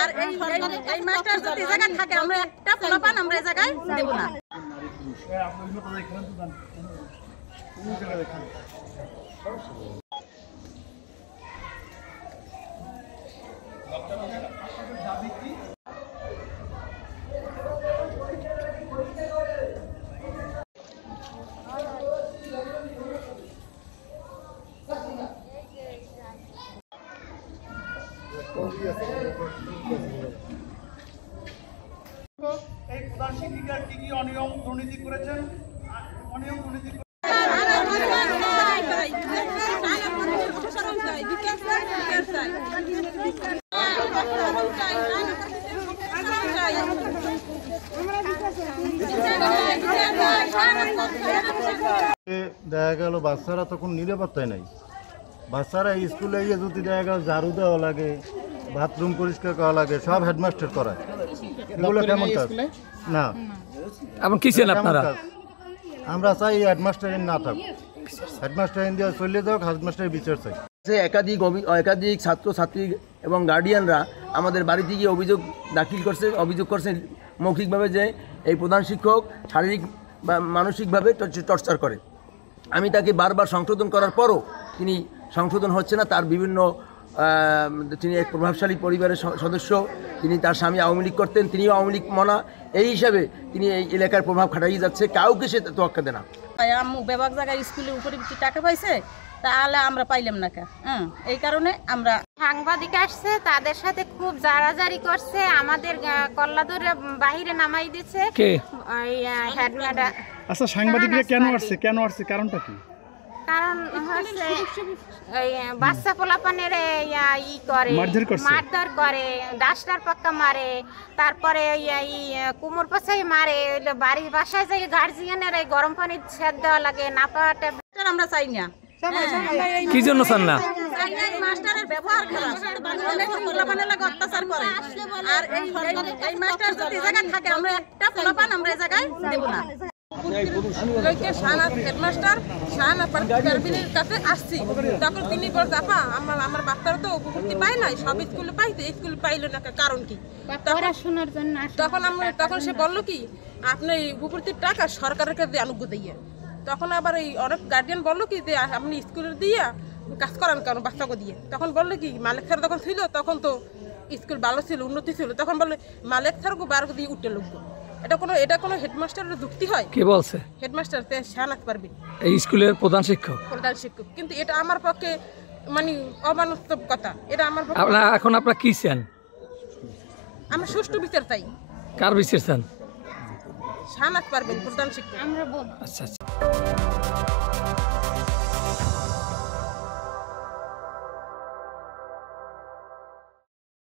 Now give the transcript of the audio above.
আর এই মাস্টার যদি জায়গায় থাকে আমরা একটা পোলাপান আমরা এই জায়গায় দেব না। এই প্রধান শিক্ষিকা কি কি অনিয়ম দুর্নীতি করেছেন, অনিয়ম দুর্নীতি দেখা গেল বাচ্চারা তখন নিরাপত্তায় নাই। বাচ্চারা স্কুলে গিয়ে যদি দেখা গেল ঝাড়ু দেওয়া লাগে, বাথরুম পরিষ্কার করা লাগে, সব হেডমাস্টার করায়। এগুলো কেমন কাজ? না, এমন কি ছিলেন আপনারা? আমরা চাই হেডমাস্টারের না থাক, হেডমাস্টারের দিয়ে চলে যাক, হেডমাস্টারের বিচার চাই। একাধিক ছাত্রছাত্রী এবং গার্ডিয়ানরা আমাদের বাড়িতে গিয়ে অভিযোগ করছেন মৌখিকভাবে যে এই প্রধান শিক্ষক শারীরিক বা মানসিকভাবে টর্চার করে। আমি তাকে বারবার সংশোধন করার পরও তিনি সংশোধন হচ্ছে না। তার বিভিন্ন তিনি এক প্রভাবশালী পরিবারের সদস্য, তিনি তার স্বামী আওয়ামী লীগ করতেন, তিনিও আওয়ামী লীগ মনা, এই হিসাবে তিনি এই এলাকার প্রভাব খাটাই যাচ্ছে, কাউকে সে তোয়াক্কা দেয় না। আম্মু বেবাক জায়গায় স্কুলের উপরে টাকা পাইছে, তাহলে আমরা পাইলাম না কে, এই কারণে আমরা সাংবাদিক আসছে, তাদের সাথে খুব জারাজারি করছে, আমাদের কল্লা ধরে বাহিরে নামাই দিচ্ছে হেডম্যাডাম। আচ্ছা, সাংবাদিকরা কেন আসছে কারণটা কি? কারণ হচ্ছে বাচ্চা পোলাপানের মারধর করে, ডাস্টার পাক্কা মারে, তারপরে কুমোর পাশাই মারে, বাড়ির বাসায় যাই গার্জিয়ানের এই গরম পানি ছেদ দেওয়া লাগে, নাপাটা আমরা চাই না। কি জন্য চান না? মাস্টারের ব্যবহার খারাপ, পোলাপানের লাগে অত্যাচার করে। আর এই মাস্টার যদি জায়গায় থাকে আমরা একটা পোলাপান আমরা এই জায়গায় দেব না। হেডমাস্টার শাহানার কাছে আসছি, তখন তিনি বলছে আপা আমার বাচ্চারা তো উপভুক্তি পায় নাই, সব স্কুলে পাইছে, স্কুলে পাইলো না, কারণ কি? তখন সে বললো কি আপনি উপভুক্তির টাকা সরকারের কাছে অনুজ্ঞ দিয়ে। তখন আবার এই অনেক গার্জিয়ান বললো কি যে আপনি স্কুলের দিয়ে কাজ করান কেন বাচ্চাকে দিয়ে। তখন বললো কি মালিক স্যার যখন ছিল তখন তো স্কুল ভালো ছিল, উন্নতি ছিল, তখন বললো মালিক স্যারকে বারো দিয়ে উঠে লোক। এটা কোনো হেডমাস্টারের যুক্তি হয়? কে বলছে? হেডমাস্টার শাহানাত পারবিন, এই স্কুলের প্রধান শিক্ষক। কিন্তু এটা আমার পক্ষে মানে অবাস্তব কথা। এটা আমার এখন আপনারা কি চান? আমরা সুষ্ঠু বিচার চাই। কার বিচার চান? শাহানাত পারবিন প্রধান শিক্ষক। আচ্ছা।